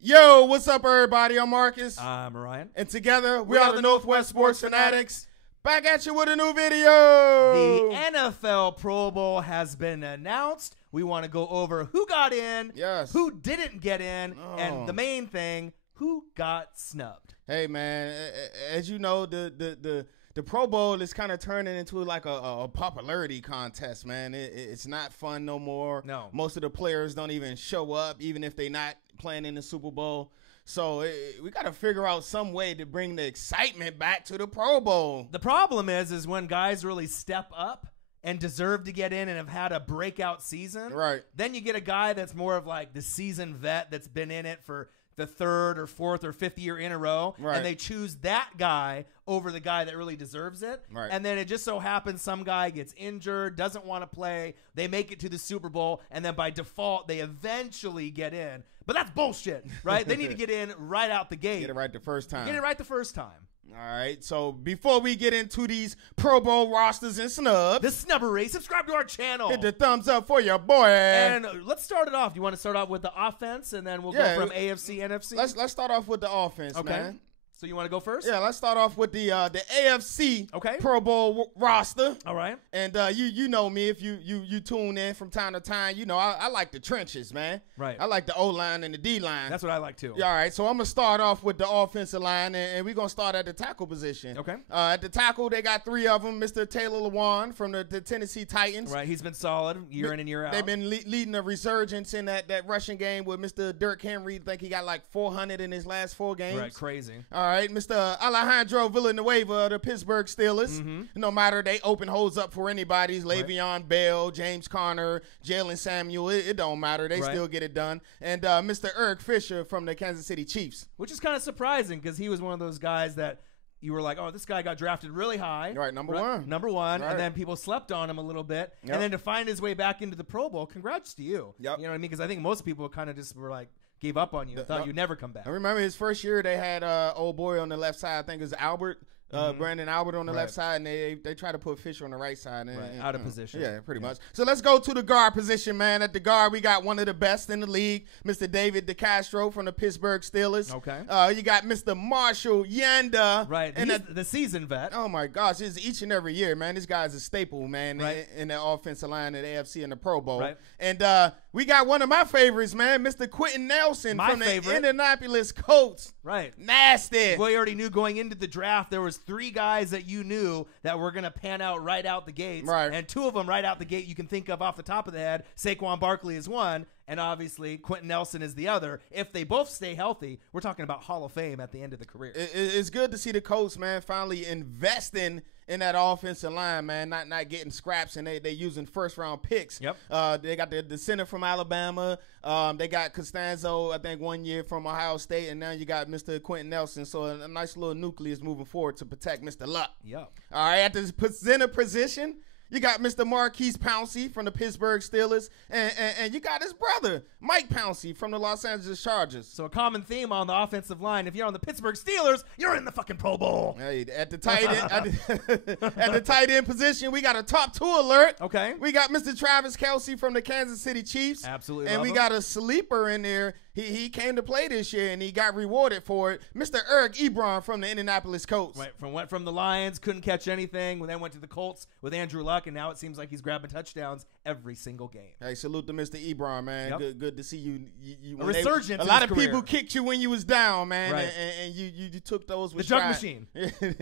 Yo, what's up, everybody? I'm Marcus. I'm Ryan. And together, we are the Northwest Sports Fanatics. Back at you with a new video. The NFL Pro Bowl has been announced. We want to go over who got in, who didn't get in, and the main thing, who got snubbed. Hey, man, as you know, the Pro Bowl is kind of turning into like a popularity contest, man. It's not fun no more. No. Most of the players don't even show up, even if they're not playing in the Super Bowl. So we got to figure out some way to bring the excitement back to the Pro Bowl. The problem is when guys really step up and deserve to get in and have had a breakout season. Right. Then you get a guy that's more of like the seasoned vet that's been in it for the third or fourth or fifth year in a row, and they choose that guy over the guy that really deserves it. Right. And then it just so happens some guy gets injured, doesn't want to play, they make it to the Super Bowl, and then by default they eventually get in. But that's bullshit, right? They need to get in right out the gate. Get it right the first time. Get it right the first time. All right, so before we get into these Pro Bowl rosters and snubs, the snubbery, subscribe to our channel. Hit the thumbs up for your boy. And let's start it off. Do you want to start off with the offense, and then we'll go from AFC, NFC? Let's start off with the offense, man. So you want to go first? Yeah, let's start off with the AFC Pro Bowl roster. All right. And you know me, if you tune in from time to time, you know I like the trenches, man. Right. I like the O-line and the D-line. That's what I like too. Yeah, all right, so I'm going to start off with the offensive line, and we're going to start at the tackle position. Okay. At the tackle, they got three of them. Mr. Taylor Lewan from the Tennessee Titans. Right, he's been solid year in and year out. They've been leading a resurgence in that rushing game with Mr. Dirk Henry. I think he got like 400 in his last 4 games. Right, crazy. All right, Mr. Alejandro Villanueva of the Pittsburgh Steelers. No matter, they open holes up for anybody. Le'Veon Bell, James Conner, Jalen Samuel. It don't matter. They still get it done. And Mr. Eric Fisher from the Kansas City Chiefs. Which is kind of surprising because he was one of those guys that you were like, oh, this guy got drafted really high. Right, number one. Number one. Right. And then people slept on him a little bit. Yep. And then to find his way back into the Pro Bowl, congrats to you. Yep. You know what I mean? Because I think most people kind of just were like, gave up on you, thought you'd never come back. I remember his first year, they had old boy on the left side. I think it was Albert. Brandon Albert on the left side, and they try to put Fisher on the right side. And, out of position. Yeah, pretty much. So let's go to the guard position, man. At the guard, we got one of the best in the league, Mr. David DeCastro from the Pittsburgh Steelers. Okay. You got Mr. Marshall Yanda. Right, and he's the seasoned vet. Oh, my gosh. It's each and every year, man. This guy's a staple, man, in the offensive line of the AFC and the Pro Bowl. Right. And we got one of my favorites, man, Mr. Quentin Nelson from the Indianapolis Colts. Right. Nasty. Well, you already knew going into the draft there was 3 guys that you knew that were going to pan out right out the gates. Right. And 2 of them right out the gate you can think of off the top of the head. Saquon Barkley is one, and obviously Quentin Nelson is the other. If they both stay healthy, we're talking about Hall of Fame at the end of the career. It's good to see the Colts, man, finally investing in that offensive line, man, not getting scraps, and they using first-round picks. Yep. They got the center from Alabama. They got Costanzo, I think, 1 year from Ohio State, and now you got Mr. Quentin Nelson. So a nice little nucleus moving forward to protect Mr. Luck. Yep. All right, at the center position, you got Mr. Marquise Pouncey from the Pittsburgh Steelers, and you got his brother, Mike Pouncey, from the Los Angeles Chargers. So a common theme on the offensive line, if you're on the Pittsburgh Steelers, you're in the fucking Pro Bowl. Hey, at the tight end, at the tight end position, we got a top 2 alert. Okay. We got Mr. Travis Kelce from the Kansas City Chiefs. Absolutely. And we got a sleeper in there. He came to play this year, and he got rewarded for it. Mr. Eric Ebron from the Indianapolis Colts. Right, went from the Lions, couldn't catch anything, then went to the Colts with Andrew Luck, and now it seems like he's grabbing touchdowns every single game. Hey, salute to Mr. Ebron, man. Yep. Good to see you. A resurgence. A lot of people kicked you when you was down, man, right. and you took those with the jug machine,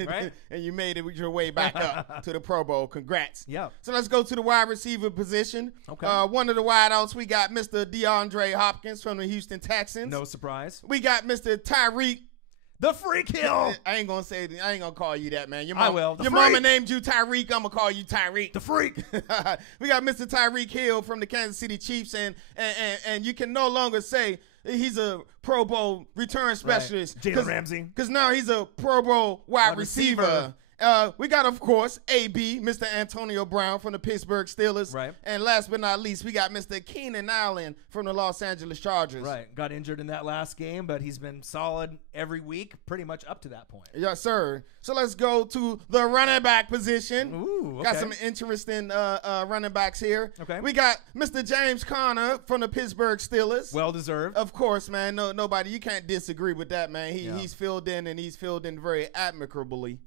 right? And you made it your way back up to the Pro Bowl. Congrats. Yeah. So let's go to the wide receiver position. Okay. One of the wideouts, we got Mr. DeAndre Hopkins from the Houston Texans. No surprise. We got Mr. Tyreek. The Freak Hill. I ain't gonna call you that, man. I will. Your mama named you Tyreek. I'm gonna call you Tyreek. The Freak. We got Mr. Tyreek Hill from the Kansas City Chiefs, and you can no longer say he's a Pro Bowl return specialist. Jalen Ramsey. Because now he's a Pro Bowl wide receiver. We got, of course, AB, Mr. Antonio Brown from the Pittsburgh Steelers. Right. And last but not least, we got Mr. Keenan Allen from the Los Angeles Chargers. Right. Got injured in that last game, but he's been solid every week pretty much up to that point. Yes, sir. So let's go to the running back position. Ooh, okay. Got some interesting running backs here. Okay. We got Mr. James Conner from the Pittsburgh Steelers. Well deserved. Of course, man. Nobody, you can't disagree with that, man. He's filled in, and he's filled in very admirably.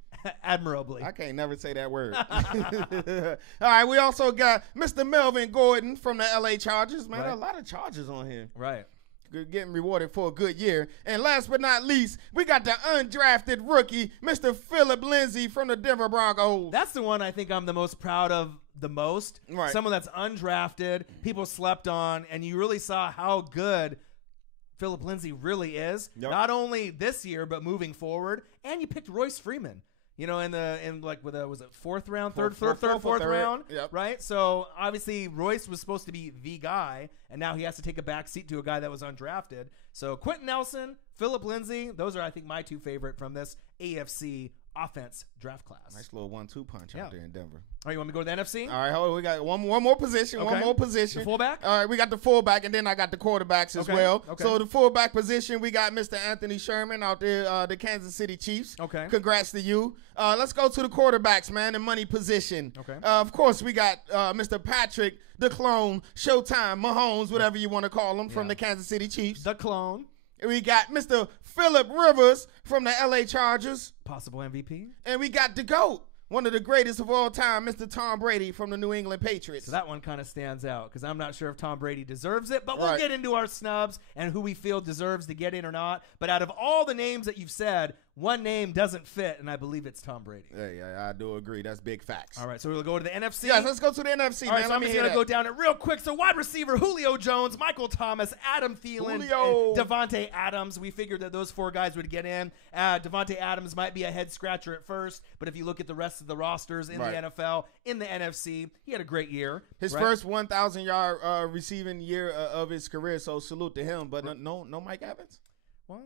Admirably. I can't never say that word. All right, we also got Mr. Melvin Gordon from the LA Chargers. Man, Right. a lot of Chargers on here. Right. Getting rewarded for a good year. And last but not least, we got the undrafted rookie, Mr. Philip Lindsay from the Denver Broncos. That's the one I think I'm the most proud of the most. Right. Someone that's undrafted, people slept on, and you really saw how good Philip Lindsay really is. Yep. Not only this year, but moving forward. And you picked Royce Freeman. You know, was it fourth round, fourth round, Yep. right? So obviously Royce was supposed to be the guy, and now he has to take a back seat to a guy that was undrafted. So Quentin Nelson, Philip Lindsay, those are I think my two favorite from this AFC offense draft class. Nice little 1-2 punch out there in Denver. All right, you want me to go to the NFC? All right, hold on. We got one more position. Okay. One more position. The fullback? All right, we got the fullback, and then I got the quarterbacks as well. Okay. So the fullback position, we got Mr. Anthony Sherman out there, the Kansas City Chiefs. Okay. Congrats to you. Let's go to the quarterbacks, man, the money position. Okay. Of course, we got Mr. Patrick, the clone, Showtime, Mahomes, whatever you want to call him, from the Kansas City Chiefs. The clone. We got Mr. Phillip Rivers from the LA Chargers. Possible MVP. And we got the GOAT, one of the greatest of all time, Mr. Tom Brady from the New England Patriots. So that one kind of stands out because I'm not sure if Tom Brady deserves it, but we'll Right. get into our snubs and who we feel deserves to get in or not. But out of all the names that you've said, one name doesn't fit, and I believe it's Tom Brady. Yeah, I do agree. That's big facts. All right, so we'll go to the NFC. Yes, let's go to the NFC, All right, man. so I'm just going to go down it real quick. So wide receiver, Julio Jones, Michael Thomas, Adam Thielen, Julio. and Devontae Adams. We figured that those four guys would get in. Devontae Adams might be a head-scratcher at first, but if you look at the rest of the rosters in Right. the NFL, in the NFC, he had a great year. His right? first 1,000-yard receiving year of his career, so salute to him. But no Mike Evans? Well,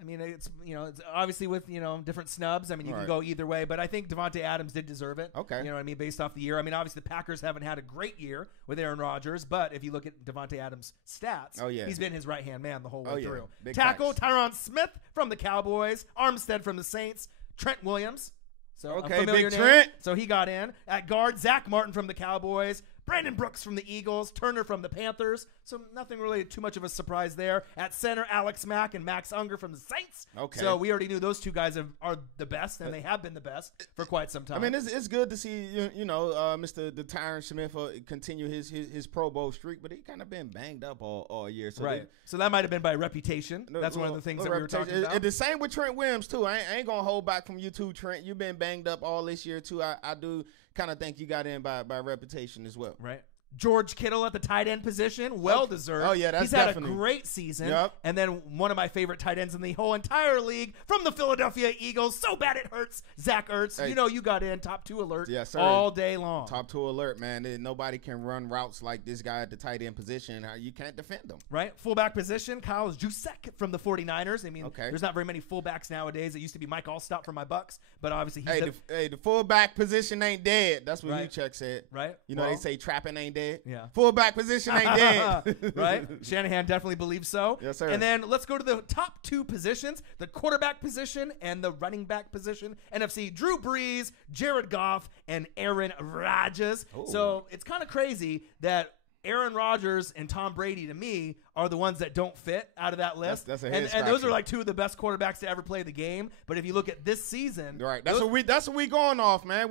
I mean, it's it's obviously with different snubs. I mean, you can Right. go either way, but I think Devontae Adams did deserve it. Okay. You know what I mean, based off the year. I mean, obviously the Packers haven't had a great year with Aaron Rodgers, but if you look at Devontae Adams' stats, Oh, yeah. he's been his right-hand man the whole way Oh, yeah. through. Big Tackle, facts. Tyron Smith from the Cowboys, Armstead from the Saints, Trent Williams. So a Okay, familiar Big name. Trent. So he got in. At guard, Zach Martin from the Cowboys, Brandon Brooks from the Eagles, Turner from the Panthers. So nothing really too much of a surprise there. At center, Alex Mack and Max Unger from the Saints. Okay. So we already knew those two guys are the best, and they have been the best for quite some time. I mean, it's good to see Mr. Tyron Smith continue his Pro Bowl streak, but he kind of been banged up all year. So right. So that might have been by reputation. That's one of the things that we were talking about. The same with Trent Williams too. I ain't gonna hold back from you too, Trent. You've been banged up all this year too. I do kind of think you got in by reputation as well. Right. George Kittle at the tight end position, well deserved. Oh, yeah, that's He's had definitely- a great season. Yep. And then one of my favorite tight ends in the whole entire league from the Philadelphia Eagles. So bad it hurts. Zach Ertz. Hey. You got in top 2 alert Yes, sir. all day long. Top 2 alert, man. Nobody can run routes like this guy at the tight end position. You can't defend him. Right? Fullback position, Kyle Juszczyk from the 49ers. I mean, Okay. there's not very many fullbacks nowadays. It used to be Mike Allstott from my Bucks, but obviously he's The fullback position ain't dead. That's what Right. Ucheck said. right. You know Well, they say trapping ain't dead. Yeah. Fullback position ain't dead. Right? Shanahan definitely believes so. Yes, sir. And then let's go to the top 2 positions, the quarterback position and the running back position. NFC, Drew Brees, Jared Goff, and Aaron Rodgers. Ooh. So it's kind of crazy that Aaron Rodgers and Tom Brady, to me, are the ones that don't fit out of that list. That's a and head those are scratcher. like 2 of the best quarterbacks to ever play the game. But if you look at this season, Right. That's what we going off, man.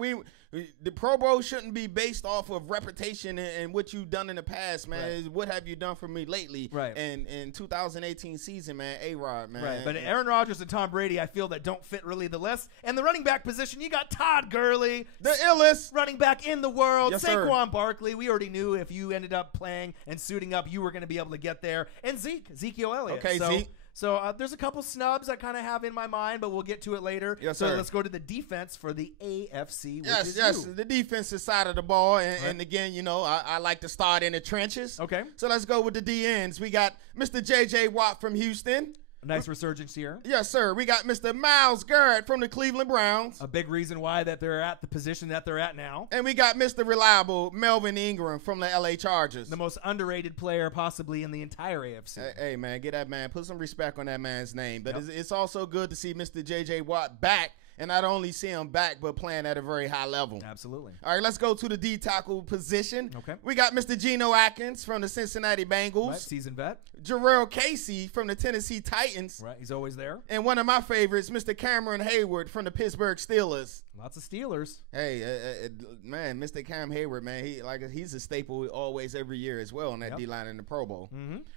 The Pro Bowl shouldn't be based off of reputation and what you've done in the past, man. Right. It's what have you done for me lately? Right. And in 2018 season, man, A-Rod, man. Right, but Aaron Rodgers and Tom Brady, I feel that don't fit really the list. And the running back position, you got Todd Gurley, the illest. running back in the world. Yes, sir. Saquon Barkley, we already knew if you ended up playing and suiting up, you were going to be able to get there. And Ezekiel Elliott. Okay, Zeke. So there's a couple snubs I kind of have in my mind, but we'll get to it later. Yes, so sir. let's go to the defense for the AFC, which Yes, is yes, you. the defensive side of the ball. And again, I like to start in the trenches. Okay. So let's go with the D-ends. We got Mr. J.J. Watt from Houston. A nice resurgence here. Yes, sir. We got Mr. Myles Garrett from the Cleveland Browns. A big reason why that they're at the position that they're at now. And we got Mr. Reliable Melvin Ingram from the LA Chargers. The most underrated player possibly in the entire AFC. Hey, man, get that man. Put some respect on that man's name. But it's also good to see Mr. J.J. Watt back. And not only see him back, but playing at a very high level. Absolutely. All right, let's go to the D-tackle position. Okay. We got Mr. Geno Atkins from the Cincinnati Bengals. Right, seasoned vet. Jarrell Casey from the Tennessee Titans. Right, he's always there. And one of my favorites, Mr. Cameron Hayward from the Pittsburgh Steelers. Lots of Steelers. Hey, man, Mr. Cam Hayward, man, he's a staple always every year as well on that D-line in the Pro Bowl.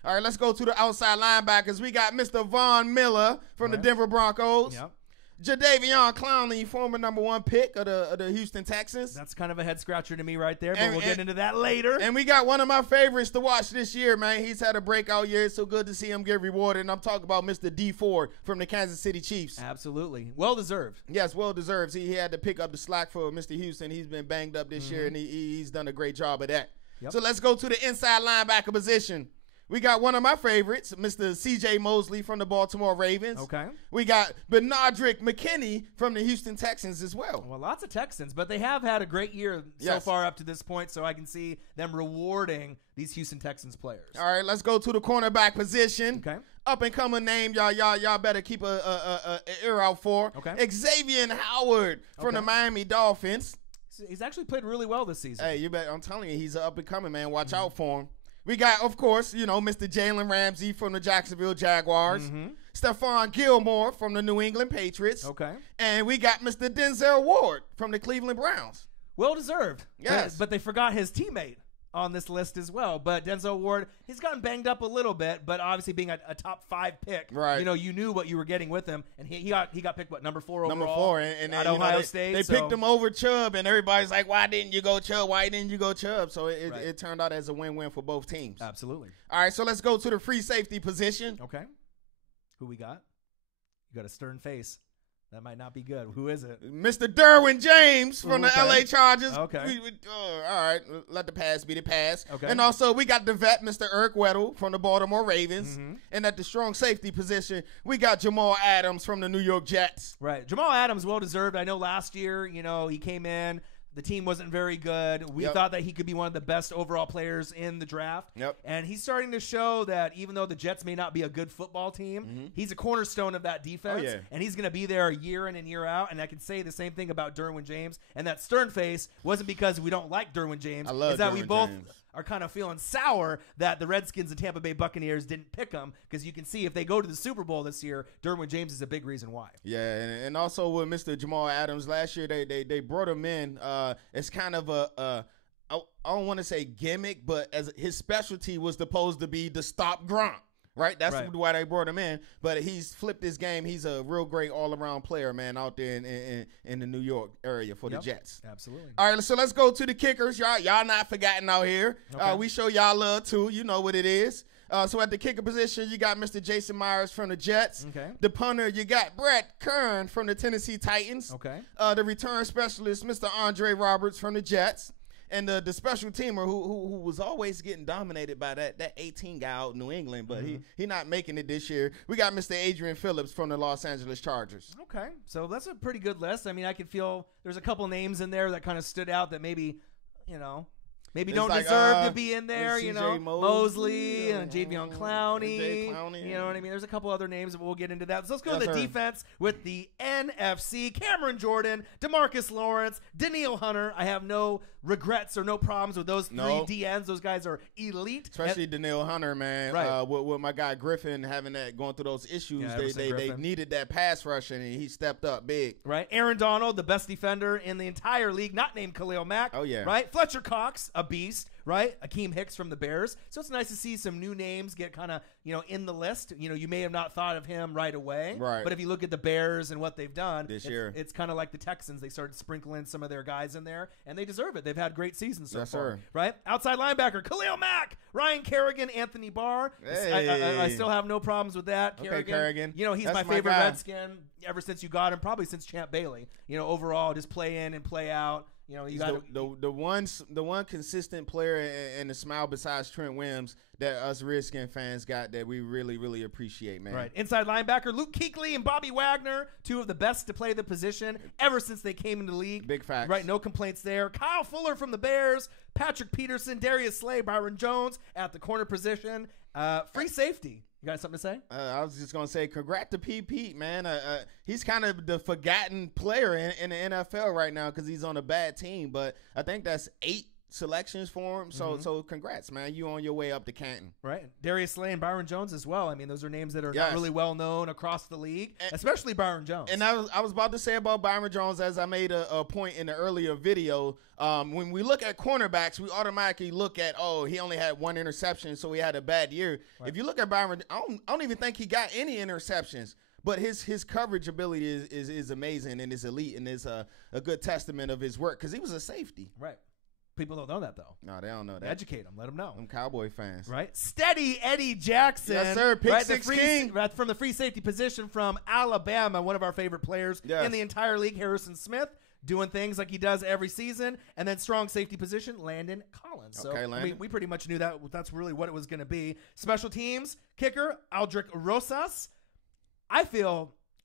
All right, let's go to the outside linebackers. We got Mr. Von Miller from the Denver Broncos. Yep. Jadeveon Clowney, former #1 pick of the Houston Texans. That's kind of a head scratcher to me right there, but we'll get into that later. And we got one of my favorites to watch this year, man. He's had a breakout year. It's so good to see him get rewarded. And I'm talking about Mr. D Ford from the Kansas City Chiefs. Absolutely. Well-deserved. Yes, well-deserved. He had to pick up the slack for Mr. Houston. He's been banged up this year, and he's done a great job of that. Yep. So let's go to the inside linebacker position. We got one of my favorites, Mr. C.J. Mosley from the Baltimore Ravens. Okay. We got Benardrick McKinney from the Houston Texans as well. Well, lots of Texans, but they have had a great year so far up to this point, so I can see them rewarding these Houston Texans players. All right, let's go to the cornerback position. Okay. Up-and-coming name, y'all better keep a ear out for. Okay. Xavier Howard from the Miami Dolphins. He's actually played really well this season. Hey, I'm telling you, he's an up-and-coming, man. Watch out for him. We got, of course, Mr. Jalen Ramsey from the Jacksonville Jaguars. Stephon Gilmore from the New England Patriots. Okay. And we got Mr. Denzel Ward from the Cleveland Browns. Well-deserved. Yes. But they forgot his teammate on this list as well. But Denzel Ward, he's gotten banged up a little bit, but obviously being a top 5 pick, right? You knew what you were getting with him, and he got picked what, number 4 overall? Number 4, and at Ohio State. They picked him over Chubb, and everybody's like, "Why didn't you go Chubb? Why didn't you go Chubb?" So it turned out as a win-win for both teams. Absolutely. All right, so let's go to the free safety position. Okay. Who we got? You got a stern face. That might not be good. Who is it? Mr. Derwin James from the LA Chargers. Okay. All right. Let the pass be the pass. Okay. And also, we got the vet, Mr. Eric Weddle from the Baltimore Ravens. And at the strong safety position, we got Jamal Adams from the New York Jets. Right. Jamal Adams, well-deserved. I know last year, he came in. The team wasn't very good. We thought that he could be one of the best overall players in the draft. Yep. And he's starting to show that even though the Jets may not be a good football team, he's a cornerstone of that defense. Oh, yeah. And he's going to be there year in and year out. And I can say the same thing about Derwin James. And that stern face wasn't because we don't like Derwin James. I love It's that Derwin we both James. Are kind of feeling sour that the Redskins and Tampa Bay Buccaneers didn't pick him, because you can see if they go to the Super Bowl this year, Derwin James is a big reason why. Yeah, and also with Mr. Jamal Adams last year, they brought him in as kind of I don't want to say gimmick, but as his specialty was supposed to be the stop Gronk. Right? That's why they brought him in. But he's flipped his game. He's a real great all-around player, man, out there in the New York area for the Jets. Absolutely. All right, so let's go to the kickers. Y'all not forgotten out here. Okay. We show y'all love, too. You know what it is. So at the kicker position, you got Mr. Jason Myers from the Jets. Okay. The punter, you got Brett Kern from the Tennessee Titans. Okay. The return specialist, Mr. Andre Roberts from the Jets. And the special teamer who was always getting dominated by that 18 guy out in New England, but he not making it this year. We got Mr. Adrian Phillips from the Los Angeles Chargers. Okay, so that's a pretty good list. I mean, I can feel there's a couple names in there that kind of stood out that maybe It's don't like, deserve to be in there, CJ Mosley and Jadeveon Clowney. Clowney. You know what I mean? There's a couple other names, but we'll get into that. So let's go to the defense with the NFC. Cameron Jordan, DeMarcus Lawrence, Daniil Hunter. I have no regrets or no problems with those three DNs. Those guys are elite. Especially Daniil Hunter, man. Right. With my guy Griffin going through those issues, they needed that pass rush, and he stepped up big. Right. Aaron Donald, the best defender in the entire league, not named Khalil Mack. Oh, yeah. Right. Fletcher Cox, a beast. Right. Akeem Hicks from the Bears. So it's nice to see some new names get kind of, in the list. You may have not thought of him right away. Right. But if you look at the Bears and what they've done this year, it's kind of like the Texans. They started sprinkling some of their guys in there, and they deserve it. They've had great seasons so far. Sir. Right. Outside linebacker, Khalil Mack, Ryan Kerrigan, Anthony Barr. Hey. I still have no problems with that. Okay, Kerrigan. He's That's my my favorite guy. Redskin ever since you got him, probably since Champ Bailey. Overall, just play in and play out. You know, you got the one consistent player and the smile besides Trent Williams that us Redskin fans got that we really, really appreciate, man. Right. Inside linebacker Luke Kuechly and Bobby Wagner, two of the best to play the position ever since they came into the league. Big facts. Right. No complaints there. Kyle Fuller from the Bears, Patrick Peterson, Darius Slay, Byron Jones at the corner position. Free safety. You got something to say? I was just going to say, congrats to Pete, man. He's kind of the forgotten player in the NFL right now because he's on a bad team. But I think that's 8 selections for him. So congrats, man. You on your way up to Canton. Right. Darius Slay and Byron Jones as well. I mean, those are names that are not really well known across the league, especially Byron Jones. And I was about to say about Byron Jones, as I made a point in the earlier video. When we look at cornerbacks, we automatically look at, he only had 1 interception, so he had a bad year. Right. If you look at Byron, I don't even think he got any interceptions. But his coverage ability is amazing and is elite and is a good testament of his work because he was a safety. Right. People don't know that, though. No, they don't know that. Educate them. Let them know. I'm Cowboy fans. Right? Steady Eddie Jackson. Yes, sir. Pick 6 king. From the free safety position from Alabama, one of our favorite players in the entire league, Harrison Smith, doing things like he does every season. And then strong safety position, Landon Collins. So Landon. We pretty much knew that that's really what it was going to be. Special teams, kicker, Aldrich Rosas.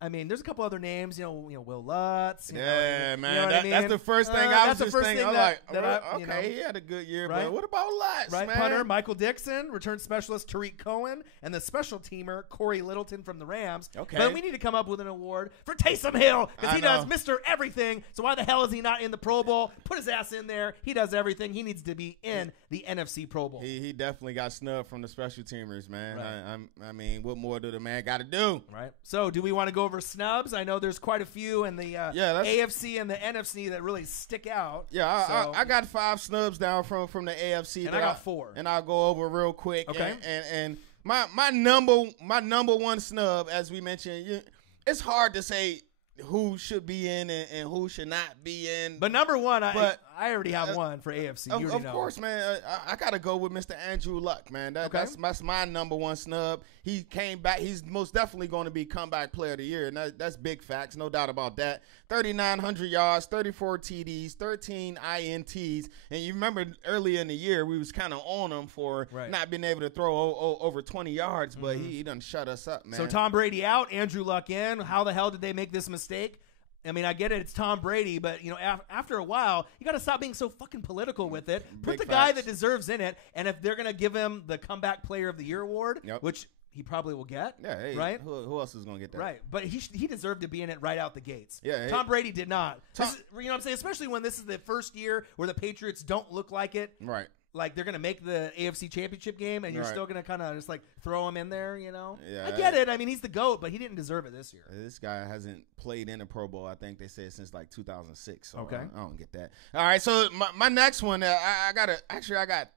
I mean, there's a couple other names, Will Lutz. Man. I mean? That's the first thing I was just thinking. Okay, he had a good year, right? But what about Lutz, right, man? Punter, Michael Dixon, return specialist Tariq Cohen, and the special teamer, Corey Littleton from the Rams. Okay. But we need to come up with an award for Taysom Hill because he does Mr. Everything. So why the hell is he not in the Pro Bowl? Put his ass in there. He does everything. He needs to be in the NFC Pro Bowl. He definitely got snubbed from the special teamers, man. Right. I mean, what more do the man got to do? Right. So do we want to go over snubs? I know there's quite a few in the AFC and the NFC that really stick out. Yeah, I got 5 snubs down from the AFC. And I got 4. And I'll go over real quick. Okay. And my number one snub, as we mentioned, it's hard to say who should be in and who should not be in. But number one, I already have one for AFC. Of course, man. I got to go with Mr. Andrew Luck, man. That's my number one snub. He came back. He's most definitely going to be comeback player of the year, and that's big facts, no doubt about that. 3,900 yards, 34 TDs, 13 INTs. And you remember earlier in the year, we was kind of on him for not being able to throw over 20 yards, but he done shut us up, man. So Tom Brady out, Andrew Luck in. How the hell did they make this mistake? I mean, I get it. It's Tom Brady, but, after a while, you got to stop being so fucking political with it. Put the guy that deserves in it, and if they're going to give him the Comeback Player of the Year award, which he probably will get, right? Who else is going to get that? Right, but he deserved to be in it right out the gates. Yeah, Tom Brady did not. You know what I'm saying? Especially when this is the first year where the Patriots don't look like it. Right. Like, they're going to make the AFC Championship game, and you're still going to kind of just, throw him in there, Yeah, I get it. I mean, he's the GOAT, but he didn't deserve it this year. This guy hasn't played in a Pro Bowl, I think they said, since, 2006. So okay. I don't get that. All right, so my next one, I got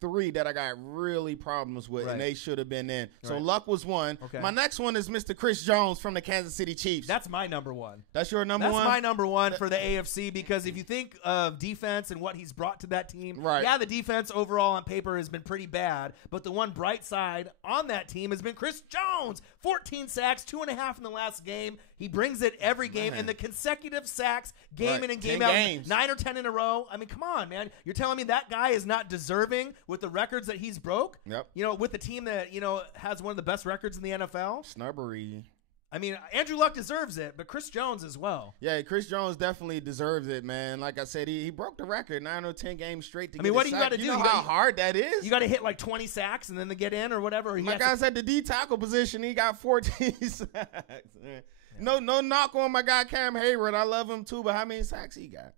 3 that I got really problems with, and they should have been in. So Luck was one. Okay. My next one is Mr. Chris Jones from the Kansas City Chiefs. That's my number one. That's your number one? That's my number one for the AFC, because if you think of defense and what he's brought to that team, the defense overall on paper has been pretty bad, but the one bright side on that team has been Chris Jones. 14 sacks, 2.5 in the last game. He brings it every game, and the consecutive sacks, game in and game out, games. 9 or 10 in a row. I mean, come on, man. You're telling me that guy is not deserving with the records that he's broke? Yep. With the team that, has one of the best records in the NFL? Snubbery. I mean, Andrew Luck deserves it, but Chris Jones as well. Yeah, Chris Jones definitely deserves it, man. Like I said, he broke the record, 9 or 10 games straight to get what do you got to do? You know how hard that is? You got to hit 20 sacks and then to get in or whatever. My guy's at the D tackle position. He got 14 sacks. No knock on my guy Cam Hayward. I love him too, but how many sacks he got?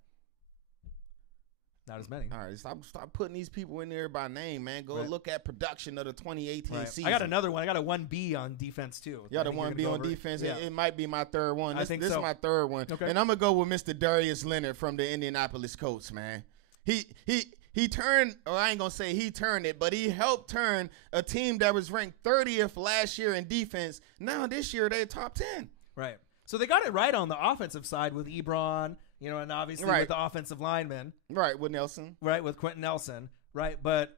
Not as many. All right, stop putting these people in there by name, man. Go look at production of the 2018 season. I got another one. I got a 1B on defense, too. Yeah, the 1B on defense. Yeah. It might be my third one. This is my third one. Okay. And I'm going to go with Mr. Darius Leonard from the Indianapolis Colts, man. He turned, or I ain't going to say he turned it, but he helped turn a team that was ranked 30th last year in defense. Now this year they're top 10. Right. So they got it right on the offensive side with Ebron, and obviously with the offensive linemen. Right, with Nelson. Right, with Quentin Nelson. Right, but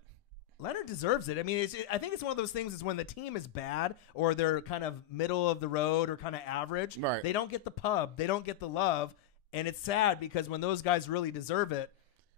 Leonard deserves it. I mean, I think it's one of those things is when the team is bad or they're kind of middle of the road or kind of average, they don't get the pub, they don't get the love, and it's sad because when those guys really deserve it,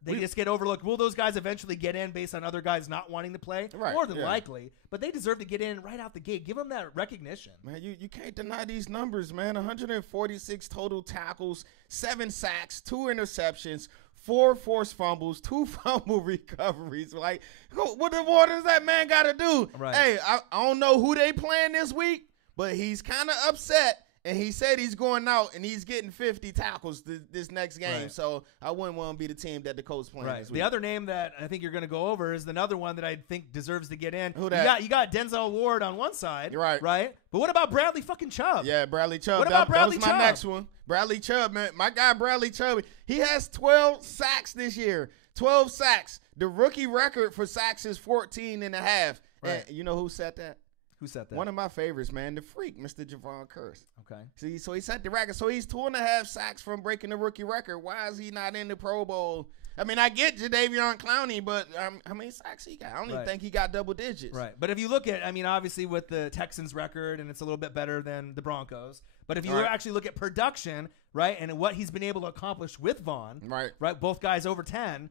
They just get overlooked. Will those guys eventually get in based on other guys not wanting to play? Right, More than likely. But they deserve to get in right out the gate. Give them that recognition. Man, you can't deny these numbers, man. 146 total tackles, 7 sacks, 2 interceptions, 4 forced fumbles, 2 fumble recoveries. Like, what does that man got to do? Right. Hey, I don't know who they playing this week, but he's kind of upset. And he said he's going out and he's getting 50 tackles this next game. Right. So I wouldn't want to be the team that the coach playing this week. The other name that I think you're going to go over is another one that I think deserves to get in. Who that? You got Denzel Ward on one side. Right. Right? But what about Bradley fucking Chubb? Yeah, Bradley Chubb. What about Bradley Chubb? That was my next one. Bradley Chubb, man. My guy Bradley Chubb, he has 12 sacks this year. 12 sacks. The rookie record for sacks is 14 and a half. Right. And you know who set that? Who set that? One of my favorites, man, the freak, Mr. Javon Curse. Okay. See, so he set the record. So he's 2.5 sacks from breaking the rookie record. Why is he not in the Pro Bowl? I mean, I get Jadeveon Clowney, but how many sacks he got? I don't even think he got double digits. Right. But if you look at, I mean, obviously with the Texans record, and it's a little bit better than the Broncos. But if you actually look at production, right, and what he's been able to accomplish with Vaughn, right, both guys over 10,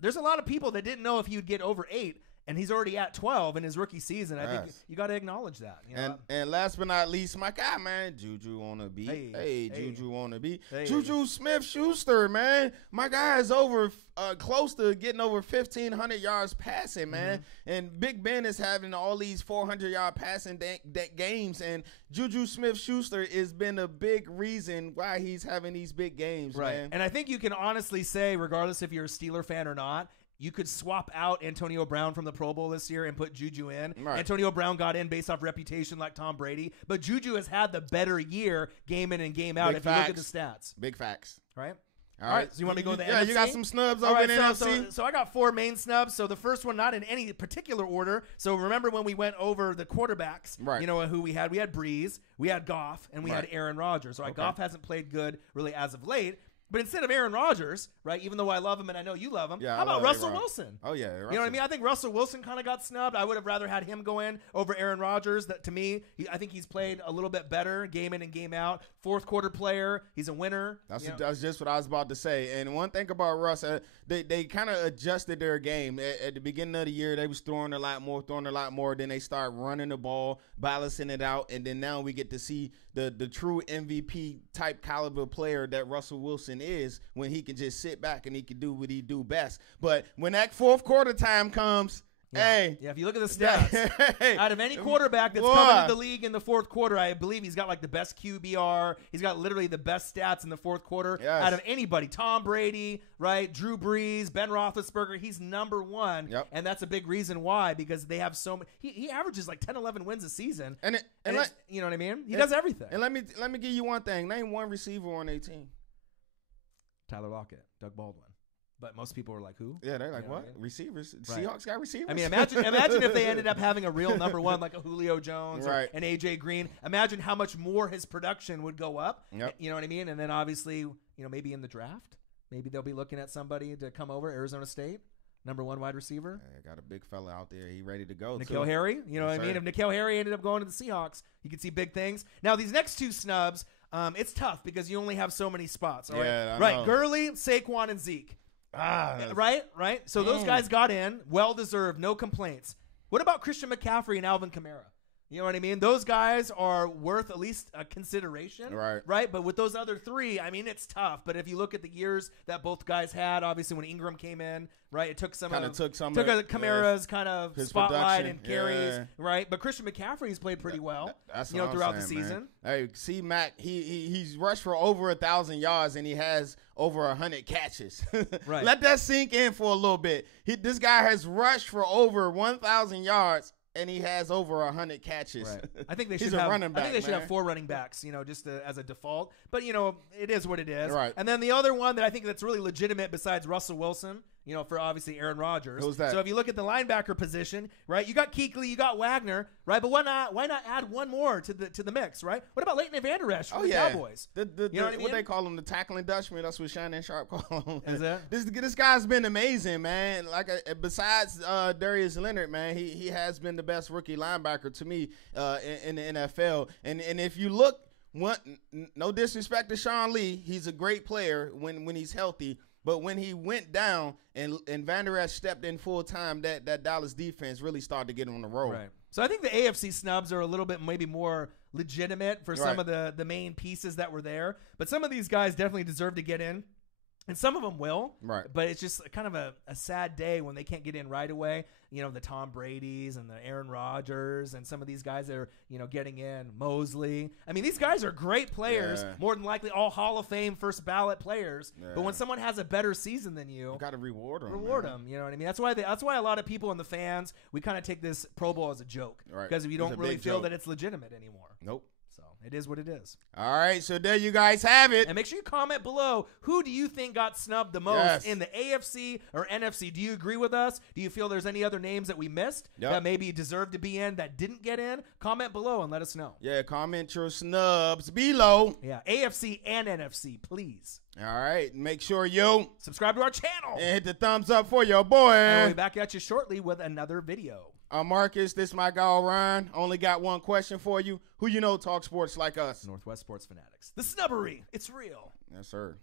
there's a lot of people that didn't know if he would get over 8. And he's already at 12 in his rookie season. I think you got to acknowledge that. You know? And last but not least, my guy, man, Juju on the beat. Hey, Juju on the beat. Hey. Juju Smith-Schuster, man. My guy is over close to getting over 1,500 yards passing, man. Mm-hmm. And Big Ben is having all these 400-yard passing games. And Juju Smith-Schuster has been a big reason why he's having these big games, man. And I think you can honestly say, regardless if you're a Steeler fan or not, you could swap out Antonio Brown from the Pro Bowl this year and put Juju in. Right. Antonio Brown got in based off reputation like Tom Brady, but Juju has had the better year game in and game out if you look at the stats. Big facts. Right? All right. So you want me to go to the NFC? Yeah, you got some snubs over in the NFC? So I got 4 main snubs. So the first one, not in any particular order. So remember when we went over the quarterbacks, you know who we had? We had Breeze, we had Goff, and we had Aaron Rodgers. All right, Goff hasn't played good really as of late. But instead of Aaron Rodgers, right, even though I love him and I know you love him, how about Russell Wilson? Oh, yeah. You know what I mean? I think Russell Wilson kind of got snubbed. I would have rather had him go in over Aaron Rodgers. That to me, I think he's played a little bit better game in and game out. Fourth quarter player. He's a winner. That's just what I was about to say. And one thing about Russ, they kind of adjusted their game. At the beginning of the year, they was throwing a lot more. Then they start running the ball, balancing it out. And then now we get to see the true MVP type caliber player that Russell Wilson is when he can just sit back and he can do what he do best. But when that fourth quarter time comes, if you look at the stats, out of any quarterback that's coming to the league in the fourth quarter, I believe he's got like the best QBR. He's got literally the best stats in the fourth quarter out of anybody. Tom Brady, right? Drew Brees, Ben Roethlisberger. He's number 1, and that's a big reason why, because they have so many. He averages like 10, 11 wins a season, and you know what I mean. He does everything. And let me give you one thing. Name one receiver on 18. Tyler Lockett, Doug Baldwin. But most people were like, who? Yeah, they're like, what? Receivers? Right. Seahawks got receivers? I mean, imagine if they ended up having a real number 1 like a Julio Jones or an A.J. Green. Imagine how much more his production would go up. Yep. You know what I mean? And then obviously, maybe in the draft, maybe they'll be looking at somebody to come over, Arizona State. Number 1 wide receiver. Got a big fella out there. He ready to go. N'Keal Harry. You know what I mean? If N'Keal Harry ended up going to the Seahawks, you could see big things. Now, these next 2 snubs, it's tough because you only have so many spots. All right? Right. Gurley, Saquon, and Zeke. Right. So those guys got in, well-deserved, no complaints. What about Christian McCaffrey and Alvin Kamara? You know what I mean? Those guys are worth at least a consideration. Right. But with those other 3, I mean, it's tough. But if you look at the years that both guys had, obviously when Ingram came in, right, it took some of Kamara's kind of spotlight and carries, right? But Christian McCaffrey's played pretty well, throughout the season. Man. Hey, C Mac, he's rushed for over 1,000 yards and he has over 100 catches. Let that sink in for a little bit. This guy has rushed for over 1,000 yards. And he has over 100 catches. Right. I think they should have running back. I think they should have 4 running backs, just as a default. But it is what it is. Right. And then the other one that I think that's really legitimate besides Russell Wilson, for obviously Aaron Rodgers. Who's that? So if you look at the linebacker position, right, you got Kuechly, you got Wagner, right? But why not add one more to the mix, right? What about Leighton Vander Esch from the Cowboys? You know what I mean? What they call him, the tackling Dutchman. That's what Shannon Sharp call him. Is that? This guy's been amazing, man. Like besides Darius Leonard, man, he has been the best rookie linebacker to me in the NFL. And if you look, no disrespect to Sean Lee, he's a great player when he's healthy. But when he went down and Van Der Esch stepped in full time, that Dallas defense really started to get on the road. Right. So I think the AFC snubs are a little bit maybe more legitimate for some of the main pieces that were there. But some of these guys definitely deserve to get in. And some of them will, right? But it's just kind of a sad day when they can't get in right away. You know, the Tom Brady's and the Aaron Rodgers and some of these guys that are, getting in. Mosley. I mean, these guys are great players, more than likely all Hall of Fame first ballot players. Yeah. But when someone has a better season than you got to reward them. You know what I mean? That's why a lot of people and the fans, we kind of take this Pro Bowl as a joke, because we don't really feel that it's legitimate anymore. Nope. It is what it is. All right, so there you guys have it. And make sure you comment below, who do you think got snubbed the most in the AFC or NFC? Do you agree with us? Do you feel there's any other names that we missed that maybe deserve to be in that didn't get in? Comment below and let us know. Yeah, comment your snubs below. Yeah, AFC and NFC, please. All right, make sure you subscribe to our channel. And hit the thumbs up for your boy. And we'll be back at you shortly with another video. Marcus, this is my guy, Ryan. Only got one question for you. Who talk sports like us? Northwest Sports Fanatics. The snubbery. It's real. Yes, sir.